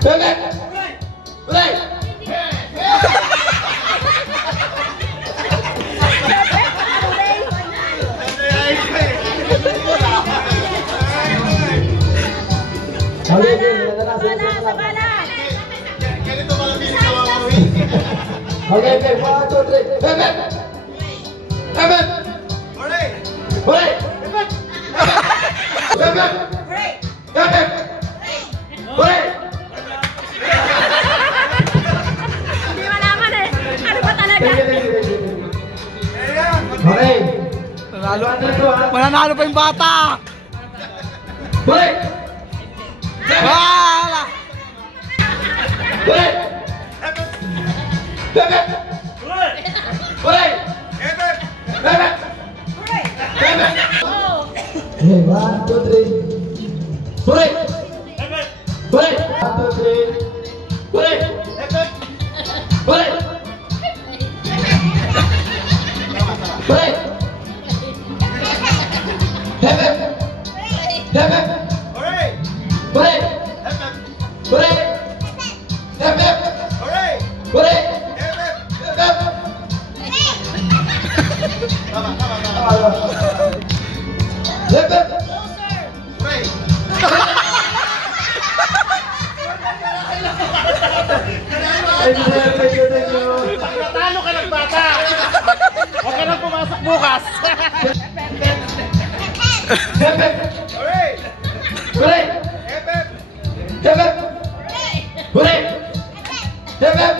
Bebek! Hooray! Okay, 1, 2, 3. Bebek! Bebek! Hooray! Hooray! Bebek! Bebek! Bebek! Hooray! Hindi malaman eh. Ano ba talaga? Okay. Mananalo pa yung bata! Hooray! Wala! Hooray! Bebek! Hooray! Bebek! Bebek! Okay, 1, 2, 3. Hooray! Hooray! 1, 2, 3. Hooray! Hooray! Hooray! Bebek! Bebek! Hooray! Hooray! Hooray! Bebek! Hooray! Hooray! Bebek! Bebek! Hooray! Thank you. Natalo ka ng bata! Huwag ka nang pumasok bukas! Bebek! Hooray! Hooray! Bebek! Hooray! Bebek!